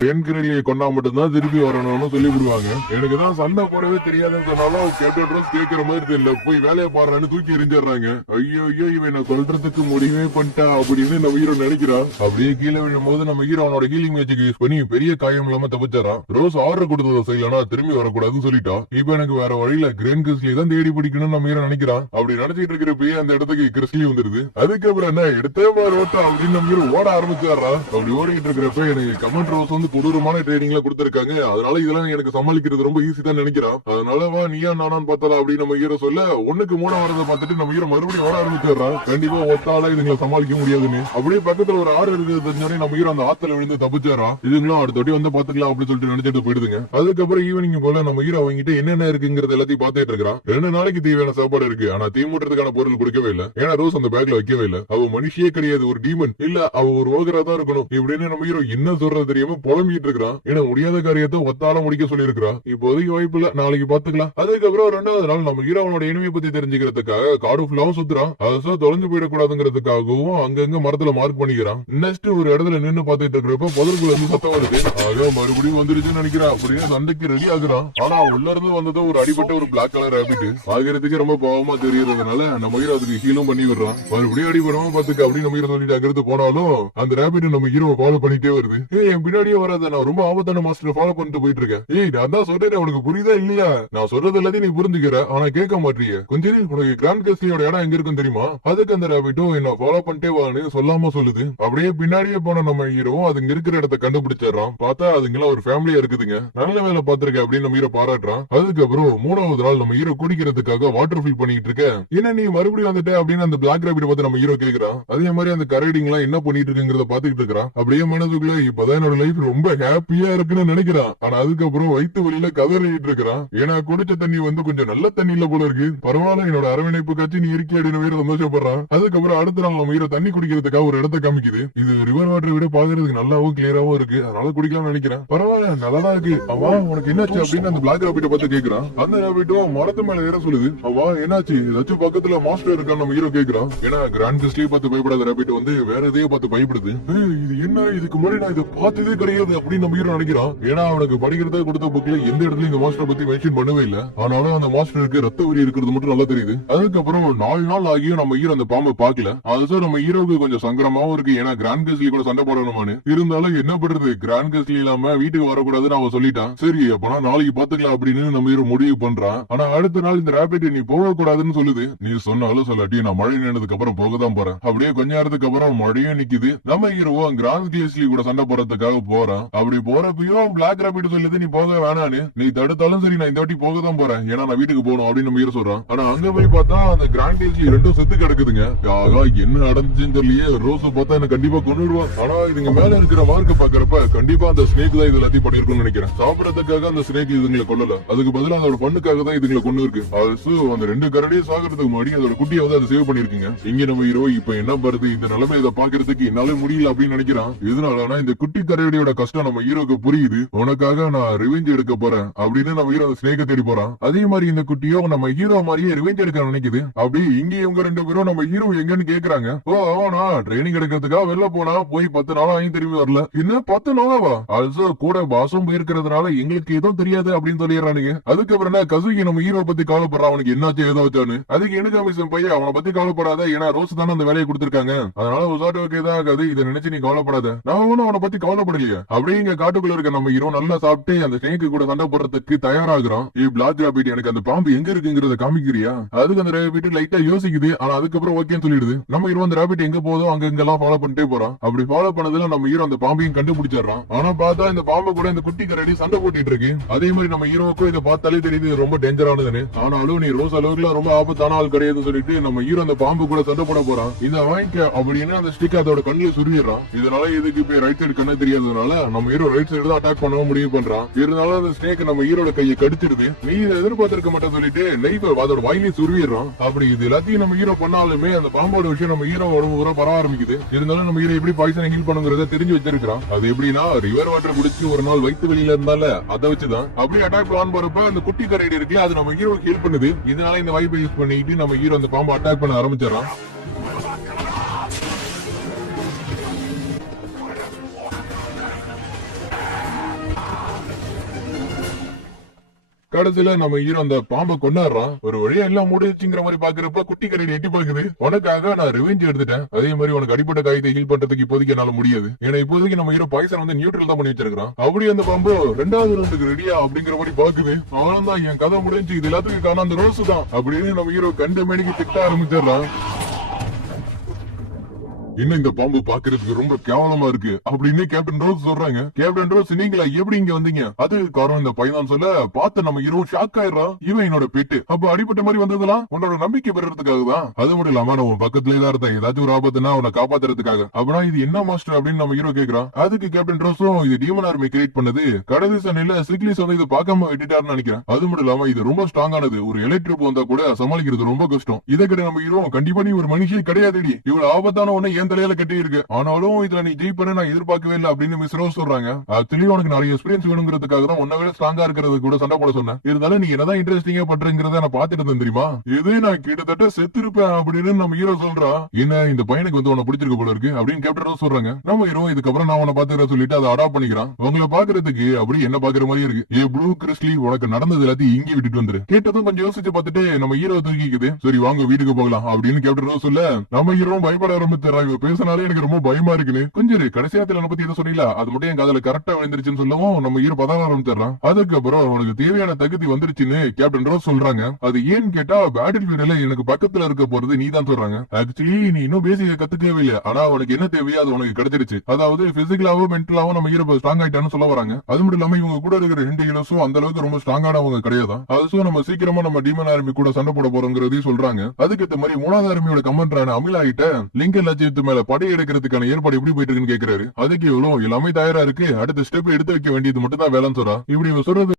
பெண் கிரலியை கொண்டா மட்டும்தான் திருப்பி வரணும்னு சொல்லி விடுவாங்க. எனக்கு தான் சண்டை போடவே தெரியாதுன்னு சொன்னாலும் கேட்கிற மாதிரி தெரியல, போய் வேலையை பாடுறான்னு தூக்கி எரிஞ்சிடறாங்க. ஐயோ ஐயோ இவன் என்ன கொல்றதுக்கு முடிவே பண்ணிட்டா அப்படின்னு நம்ம ஹீரோ நினைக்கிறா. அப்படியே கீழே விழும் போது நம்ம ஹீரோ அவனோட ஹீலிங் மேஜிக் யூஸ் பண்ணி பெரிய காயம் இல்லாம தப்பிச்சாரா. ரோஸ் ஆர்டர் கொடுத்ததை செய்யலனா திரும்பி வரக்கூடாதுன்னு சொல்லிட்டா. இப்ப எனக்கு வேற வழியில கிரேன் கிறிஸ்லி தான் தேடி பிடிக்கணும்னு நம்ம ஹீரோ நினைக்கிறான். அப்படி நினைச்சிட்டு இருக்கிறப்பயே அந்த இடத்துக்கு கிறிஸ்லி வந்துருது. அதுக்கப்புறம் என்ன எடுத்தே ரோட்டா அப்படின்னு நம்ம ஹீரோ ஓட ஆரம்பிச்சாரா. அப்படி ஓடிட்டு இருக்கிறப்ப எனக்கு கமெண்ட் ரோஸ் வந்து கொடூரமான ட்ரைனிங்ல கொடுத்திருக்காங்க. அதனால இதெல்லாம் எனக்கு சமாளிக்கிறது ரொம்ப ஈஸி தான் நினைக்கிறான். அதனால வா நீயா நானான்னு பார்த்தா அப்படின்னு நம்ம ஹீரோ சொல்ல ஒண்ணுக்கு மூணு வரதை பார்த்துட்டு நம்ம ஹீரோ மறுபடியும் ஓட ஆரம்பிச்சிடறான். கண்டிப்பா ஒத்தால இதுங்களை சமாளிக்க முடியாதுன்னு. அப்படியே பக்கத்துல ஒரு ஆறு இருக்குது தெரிஞ்சோடனே நம்ம ஹீரோ அந்த ஆத்துல விழுந்து தப்பிச்சாரா. இதுங்களும் அடுத்த வாட்டி வந்து பாத்துக்கலாம் அப்படின்னு சொல்லிட்டு நினைச்சிட்டு போயிடுதுங்க. அதுக்கப்புறம் ஈவினிங் போல நம்ம ஹீரோ அவங்கிட்ட என்னென்ன இருக்குங்கிறது எல்லாத்தையும் பாத்துட்டு இருக்கிறான். 2 நாளைக்கு தேவையான சாப்பாடு இருக்கு, ஆனா தீமூட்டுறதுக்கான பொருள் கொடுக்கவே இல்ல. ஏன்னா ரோஸ் அந்த பேக்ல வைக்கவே இல்ல. அவ மனுஷியே கிடையாது, ஒரு டீமன். இல்ல அவ ஒரு ஓகரா தான் இருக்கணும் இப்படின்னு நம்ம ஹீரோ என்ன சொல்றது தெரியாம புலம்பிட்டு இருக்கிறான். ஏன்னா முடியாத காரியத்தை ஒத்தால முடிக்க சொல்லி இருக்கிறான். இப்போதைக்கு வாய்ப்பு இல்ல, நாளைக்கு பாத்துக்கலாம். அதுக்கப்புறம் 2வது நாள் நம்ம ஹீரோனோட எனிமையை பத்தி தெரிஞ்சுக்கிறதுக்காக காடு ஃபுல்லாவும் சுத்துறான். அதை தொலைஞ்சு போயிடக்கூடாதுங்கிறதுக்காகவும் அங்கங்க மரத்துல மார்க் பண்ணிக்கிறான். நெக்ஸ்ட் ஒரு இடத்துல நின்னு பாத்துட்டு இருக்கிறப்ப புதற்குள்ள இருந்து சத்தம் வருது. ஆக மறுபடியும் வந்துருச்சுன்னு நினைக்கிறான். அப்படின்னு சண்டைக்கு ரெடி ஆகுறான். ஆனா உள்ள இருந்து வந்தது ஒரு அடிபட்ட ஒரு பிளாக் கலர் ரேபிட். ஆகிறதுக்கு ரொம்ப பாவமா தெரியறதுனால நம்ம ஹீரோ அதுக்கு ஹீலும் பண்ணி விடுறான். மறுபடியும் அடிபடாம பாத்துக்க அப்படின்னு நம்ம ஹீரோ சொல்லிட்டு அங்கிருந்து போனாலும் அந்த ரேபிட் நம்ம ஹீரோ ஃபாலோ பண்ணிட்டே வருது. என் பின்னாடியே வராத, நான் ரொம்ப ஆபத்தான மாஸ்டர் ஃபாலோ பண்ணிட்டு போயிட்டு இருக்கேன். நான் தான் சொல்றேன், உனக்கு புரியுதா இல்லையா? நான் சொல்றது எல்லாத்தையும் நீ புரிஞ்சுக்கிற, ஆனா கேட்க மாட்டீங்க. கொஞ்சம் உனக்கு கிராண்ட் கேஸ்லியோட இடம் எங்க இருக்குன்னு தெரியுமா? அதுக்கு அந்த ரேபிட்டும் என்ன ஃபாலோ பண்ணிட்டே வான்னு சொல்லாம சொல்லுது. அப்படியே பின்னாடியே போன நம்ம ஹீரோ அதுங்க இருக்கிற இடத்த கண்டுபிடிச்சிடறான். பார்த்தா அதுங்கெல்லாம் ஒரு ஃபேமிலியா இருக்குதுங்க. நல்ல வேலை பாத்துருக்க அப்படின்னு நம்ம ஹீரோ பாராட்டுறான். அதுக்கப்புறம் 3வது நாள் நம்ம ஹீரோ குடிக்கிறதுக்காக வாட்டர் ஃபில் பண்ணிட்டு இருக்க. என்ன நீ மறுபடியும் வந்துட்ட அப்படின்னு அந்த பிளாக் ரேபிட் பார்த்து நம்ம ஹீரோ கேக்குறான். அதே மாதிரி அந்த கரைடிங் எல்லாம் என்ன பண்ணிட்டு இருக்குங்கிறத பாத்துக்கிட்டு இருக்கிறான். அப்படியே மனதுக்குள்ள இப்பதான் என்னோட லைஃப் ரொம்ப ஹாப்பியா இருக்குன்னு நினைக்கிறான். ஆனா அதுக்கப்புறம் வயிற்று வழியில கதறிட்டு இருக்கிறான். ஏன்னா குடிச்ச தண்ணி வந்து கொஞ்சம் நல்ல தண்ணியில போல இருக்கு. பரவாயில்ல என்னோட அரவணைப்பு காட்சி நீ இருக்கே அப்படின்னு வீர சந்தோஷப்படுறான். அதுக்கப்புறம் அடுத்த நாள் நம்ம ஹீரோ தண்ணி குடிக்கிறதுக்காக ஒரு இடத்த காமிக்குது. இது ரிவர் வாட்டரை விட பாக்குறதுக்கு நல்லாவும் கிளியராவும் இருக்கு. அதனால குடிக்கலாம்னு நினைக்கிறேன். பரவாயில்ல நல்லாதான் இருக்கு. அவா உனக்கு என்னாச்சு அப்படின்னு அந்த பிளாக் ரேபிட்ட பார்த்து கேக்குறான். அந்த ரேபிட்டும் மரத்து மேல ஏற சொல்லுது. அவா என்னாச்சு ஏதாச்சும் பக்கத்துல மாஸ்டர் இருக்கான்னு நம்ம ஹீரோ கேக்குறான். ஏன்னா கிராண்ட் கிறிஸ்லியை பார்த்து பயப்படாத ரேபிட் வந்து வேற எதையோ பார்த்து பயப்படுது. இது என்ன, இதுக்கு முன்னாடி நான் இதை பார்த்ததே கிடையாது அப்படின்னு நம்ம ஹீரோ நினைக்கிறான். ஏன்னா அவனுக்கு படிக்கிறத கொடுத்த புக்ல எந்த இடத்துல இந்த மாஸ்டர் பத்தி மென்ஷன் பண்ணவே இல்ல. ஆனாலும் அந்த மாஸ்டருக்கு ரத்த உரி இருக்கிறது மட்டும் நல்லா தெரியுது. அதுக்கப்புறம் 4 நாள் ஆகியும் நம்ம ஹீரோ அந்த பாம்பை பாக்கல. அதுதான் நம்ம ஹீரோக்கு கொஞ்சம் சங்கடமாவும் இருக்கு. ஏன்னா கிராண்ட் கேஸ்லி கூட சண்டை போடணுமான்னு. இருந்தாலும் என்ன பண்றது, கிராண்ட் கேஸ்லி இல்லாம வீட்டுக்கு வரக்கூடாதுன்னு அவன் சொல்லிட்டான். சரி அப்பனா நாளைக்கு பாத்துக்கலாம் அப்படின்னு நம்ம ஹீரோ முடிவு பண்றான். ஆனா அடுத்த நாள் இந்த ரேபிட் நீ போக கூடாதுன்னு சொல்லுது. நீ சொன்னாலும் சொல்லாட்டி நான் மழை நின்னதுக்கு அப்புறம் போகதான் போறேன். அப்படியே கொஞ்ச நேரத்துக்கு அப்புறம் மழையும் நிக்குது. நம்ம ஹீரோ கிராண்ட் கேஸ்லி கூட சண்டை போறதுக்காக போறான். அப்படி போறப்பயும் பிளாக் ரேபிட் சொல்லுது நீ போக வேணான்னு. நீ தடுத்தாலும் சரி நான் இந்த வாட்டி போக தான் போறேன், ஏன்னா நான் வீட்டுக்கு போகணும் அப்படின்னு நம்ம ஹீரோ சொல்றான். ஆனா அங்க போய் பார்த்தா அந்த கிராண்ட் கேஸ்லி 2ம் செத்து கிடக்குதுங்க. என்ன நடந்துச்சுன்னு தெரியல. ரோஸ் பார்த்தா என்ன கண்டிப்பா கொண்டுடுவான். ஆனா இதுங்க மேல இருக்கிற மார்க்க பாக்குறப்ப கண்டிப்பா அந்த ஸ்னேக் தான் இது எல்லாத்தையும் பண்ணிருக்கும்னு நினைக்கிறேன். சாப்பிடறதுக்காக அந்த ஸ்னேக் இதுங்களை கொல்லல, அதுக்கு பதிலா அதோட பண்ணுக்காக தான் இதுங்களை கொண்டு இருக்கு. அந்த 2 கரடியும் சாகிறதுக்கு முன்னாடி அதோட குட்டியை வந்து அதை சேவ் பண்ணிருக்குங்க. இங்க நம்ம ஹீரோ இப்ப என்ன பண்றது, இந்த நிலைமை இதை பாக்குறதுக்கு என்னால முடியல அப்படின்னு நினைக்கிறான். இதனால இந்த குட்டி கரடியோட கஷ்டம் நம்ம ஹீரோக்கு புரியுது. உனக்காக நான் ரிவெஞ்ச் எடுக்க போறேன் அப்படின்னு நம்ம ஹீரோ அந்த ஸ்னேக்க தேடி போறான். அதே மாதிரி இந்த குட்டியோ நம்ம ஹீரோ மாதிரியே ரிவெஞ்ச் எடுக்க நினைக்குது. அப்படி இங்க இவங்க 2 பேரும் நம்ம ஹீரோ எங்கன்னு கேக்குறாங்க. அவனா ட்ரைனிங் எடுக்கிறதுக்காக வெளில போனா போய் 10 நாளா திரும்பி வரல. என்ன 10 நாளாவா? ஆல்சோ கூட பாசும் போயிருக்கிறதுனால எங்களுக்கு எதுவும் தெரியாது அப்படின்னு சொல்லிடுறானுங்க. அதுக்கப்புறம் என்ன கசுகி நம்ம ஹீரோ பத்தி கவலைப்படுறான். அவனுக்கு என்னாச்சு ஏதாச்சுன்னு. அதுக்கு எனக்கு மிஷன் பையன் அவனை பத்தி கவலைப்படாத, ஏன்னா ரோஸ் தானே அந்த வேலையை கொடுத்திருக்காங்க. அதனால உசாட்டுக்கு ஏதாவது ஆகாது, இதை நினைச்சு நீ கவலைப்படாத. நான் அவனை பத்தி கவலைப்படலையே. அப்படியே இங்க காட்டுக்குள்ள இருக்க நம்ம ஹீரோ நல்லா சாப்பிட்டு அந்த ஸ்னேக்கு கூட சண்டை போடுறதுக்கு தயாராகிறான். பிளாக் ரேபிட் எனக்கு அந்த பாம்பு எங்க இருக்குங்கிறத காமிக்கிறியா? அதுக்கு அந்த ரேபிட் லைட்டா யோசிக்குது. ஆனா அதுக்கப்புறம் ஓகேன்னு சொல்லிடுது. நம்ம ஹீரோ அந்த ரேபிட் எங்க போதும் அங்க இங்கெல்லாம் ஃபாலோ பண்ணிட்டே போறான். அப்படி ஃபாலோ பண்ணதுல நம்ம ஹீரோ அந்த பாம்பையும் கண்டுபிடிச்சிடறான். ஆனா பார்த்தா இந்த பாம்பு கூட இந்த குட்டி கரடி சண்டை போட்டுட்டு இருக்கு. அதே மாதிரி நம்ம ஹீரோக்கும் இதை பார்த்தாலே தெரியுது ரொம்ப டேஞ்சரானதுன்னு. ஆனாலும் நீ ரோஸ் அளவுக்குல ரொம்ப ஆபத்தான ஆள் கிடையாது சொல்லிட்டு நம்ம ஹீரோ அந்த பாம்பு கூட சண்டை போட போறான். இதை வாங்கிக்க அப்படின்னு அந்த ஸ்டிக் அதோட கண்ணுல சுருவிடுறான். இதனால இதுக்கு இப்ப ரைட் சைடு கண்ணு தெரியாததுனால நம்ம ஹீரோ ரைட் சைடு தான் அட்டாக் பண்ணவும் முடிவு பண்றான். இருந்தாலும் அந்த ஸ்னேக் நம்ம ஹீரோட கையை கடிச்சிடுது. நீ இதை எதிர்பார்த்திருக்க மாட்டேன்னு சொல்லிட்டு நெய்வ அதோட வாயிலே சுருவிடுறான். அப்படி இது எல்லாத்தையும் நம்ம ஹீரோ பண்ணாலுமே அந்த பாம்போட விஷயம் நம்ம ஹீரோ உடம்பு பூரா பரவ ஆரம்பிக்குது. இருந்தாலும் நம்ம ஹீரோ எப்படி பாய்சனை ஹீல் பண்ணுங்கிறத தெரிஞ்சு வச்சிருக்கான். அது எப்படின்னா ரிவர் வாட்டர் குடிச்சு ஒரு நாள் வயிற்று வெளியில இருந்தால அதை வச்சுதான் அப்படி அட்டாக் பிளான் போறப்ப அந்த குட்டி கரைடு இருக்குல்ல அது நம்ம ஹீரோ ஹீல் பண்ணுது. இதனால இந்த வாய்ப்பை யூஸ் பண்ணிட்டு நம்ம ஹீரோ அந்த பாம்பை அட்டாக் பண்ண ஆரம்பிச்சிடறான். கடைசியில நம்ம ஹீரோ அந்த பாம்பை கொண்டாடுறான். ஒரு வழியா எல்லாம் முடிச்சுங்கிற மாதிரி பாக்குறப்ப குட்டி கரடி எட்டி பாக்குது. உனக்காக நான் ரிவெஞ்ச் எடுத்துட்டேன். அதே மாதிரி உனக்கு அடிப்பட்ட காயத்தை ஹீல் பண்றதுக்கு இப்போதைக்கு என்னால முடியாது. ஏன்னா இப்போதைக்கு நம்ம ஹீரோ பாய்சன் வந்து நியூட்ரல் தான் பண்ணி வச்சிருக்கான். அப்படி அந்த பாம்பு 2வது ரவுண்டுக்கு ரெடியா அப்படிங்கிற மாதிரி பாக்குது. அவனும் என் கதை முடிஞ்சு, இது எல்லாத்துக்கும் காரணம் அந்த ரோஸ் தான் அப்படின்னு நம்ம ஹீரோ கண்ட மேனிக்கு திட்ட ஆரம்பிச்சிடறான். இன்னும் இந்த பாம்பு பாக்குறதுக்கு ரொம்ப கேவலமா இருக்கு அப்படின்னு கேப்டன் ரோஸ் சொல்றாங்க. கேப்டன் ரோஸ், நீங்களா எப்படி இங்க வந்தீங்க? அது காரணம் இந்த பையன் சொல்ல பார்த்து நம்ம ஹீரோ ஷாக் ஆயிடுறான். இவன் என்னோட பெட்டு, அப்ப அடிப்பட்ட மாதிரி வந்ததெல்லாம் உன்னோட நம்பிக்கை பெறறதுக்காக தான். அது மட்டும் இல்லாம நான் உன் பக்கத்துலயே தான் இருந்தேன், ஏதாச்சும் ஒரு ஆபத்துனா அவனை காப்பாத்துறதுக்காக. அப்படின்னா இது என்ன மாஸ்டர் அப்படின்னு நம்ம ஹீரோ கேக்குறான். அதுக்கு கேப்டன் ரோஸும், இது டீமன் ஆர்மி கிரியேட் பண்ணது கடைசி சண்டையில சிக்லிஸ் வந்து இது பார்க்காம விட்டுட்டாருன்னு நினைக்கிறேன். அது மட்டும் இல்லாம இது ரொம்ப ஸ்ட்ராங்கானது, ஒரு எலக்ட்ரிக் வந்தா கூட சமாளிக்கிறது ரொம்ப கஷ்டம். இதை கிட்ட நம்ம ஹீரோ, கண்டிப்பா நீ ஒரு மனுஷே கிடையாதுடி, இவ்வளவு ஆபத்தான ஒண்ணு தலையில கட்டி இருக்கு, ஆனாலும் இதுல நீ ஜெயிப்பன்னு நான் எதிர்பார்க்கவே இல்லை அப்படின்னு மிஸ் ரோஸ் சொல்றாங்க. ஆக்சுவலி உனக்கு நிறைய எக்ஸ்பீரியன்ஸ் வேணுங்கிறதுக்காக தான் உன்னை விட ஸ்ட்ராங்கா இருக்கிறது கூட சண்டை போட சொன்னேன். இருந்தாலும் நீ என்னதான் இன்ட்ரெஸ்டிங்கா பண்றங்கிறத நான் பாத்துட்டு இருந்தேன் தெரியுமா, இதே நான் கிட்டத்தட்ட செத்துருப்பேன் அப்படின்னு நம்ம ஹீரோ சொல்றா. என்ன இந்த பையனுக்கு வந்து உன்னை பிடிச்சிருக்க போல இருக்கு அப்படின்னு கேப்டன் ரோஸ் சொல்றாங்க. நம்ம ஹீரோ இதுக்கப்புறம் நான் உன்னை பாத்துக்கிற சொல்லிட்டு அதை அடாப்ட் பண்ணிக்கிறான். உங்களை பாக்குறதுக்கு அப்படி என்ன பாக்குற மாதிரி இருக்கு. ஏ ப்ளூ கிறிஸ்லி, உனக்கு நடந்தது எல்லாத்தையும் இங்கே விட்டுட்டு வந்துரு. கேட்டதும் கொஞ்சம் யோசிச்சு பார்த்துட்டு நம்ம ஹீரோ தூக்கிக்குது. சரி வாங்க வீட்டுக்கு போகலாம் அப்படின்னு கேப்டன் ரோஸ் சொல்ல நம்ம ஹீரோ பயப்பட ஆரம்பிச்சாரா. இவ பேசினாலே எனக்கு ரொம்ப பயமா இருக்குன்னு. கொஞ்சம் கடைசி நேரத்துல பத்தி எதை சொன்னீங்களா, அது மட்டும் என் காதுல கரெக்டா விழுந்துருச்சுன்னு சொல்லவும் நம்ம ஹீரோ பதற ஆரம்பிச்சிடறான். அதுக்கப்புறம் அவனுக்கு தேவையான தகுதி வந்துருச்சுன்னு கேப்டன் ரோஸ் சொல்றாங்க. அது ஏன்னு கேட்டா பேட்டில் ஃபீல்ட்ல எனக்கு பக்கத்துல இருக்க போறது நீ தான் சொல்றாங்க. ஆக்சுவலி நீ இன்னும் பேசிக்க கத்துக்கவே இல்லை, ஆனா உனக்கு என்ன தேவையோ அது உனக்கு கிடைச்சிருச்சு. அதாவது பிசிக்கலாவும் மென்டலாவும் நம்ம ஹீரோ ஸ்ட்ராங் ஆயிட்டான்னு சொல்ல வராங்க. அது மட்டும் இல்லாம இவங்க கூட இருக்கிற 2 ஹீரோஸும் அந்த அளவுக்கு ரொம்ப ஸ்ட்ராங்கானவங்க கிடையாது. அது நம்ம சீக்கிரமா நம்ம டீமன் ஆர்மி கூட சண்டை போட போறோங்கிறதையும் சொல்றாங்க. அதுக்கேற்ற மாதிரி 3வது ஆர்மியோட கமாண்டரான அமிலா கிட்ட லிங்கன் லட்சியத்து மேல படை எடுக்கிறதுக்கான ஏற்பாடு எப்படி போயிட்டு இருக்குன்னு கேக்குறாரு. அதுக்கு இவ்வளவு எல்லாமே தயாரா இருக்கு, அடுத்த ஸ்டெப் எடுத்து வைக்க வேண்டியது மட்டும் தான் வேலைன்னு சொல்றா. இப்படி சொல்றது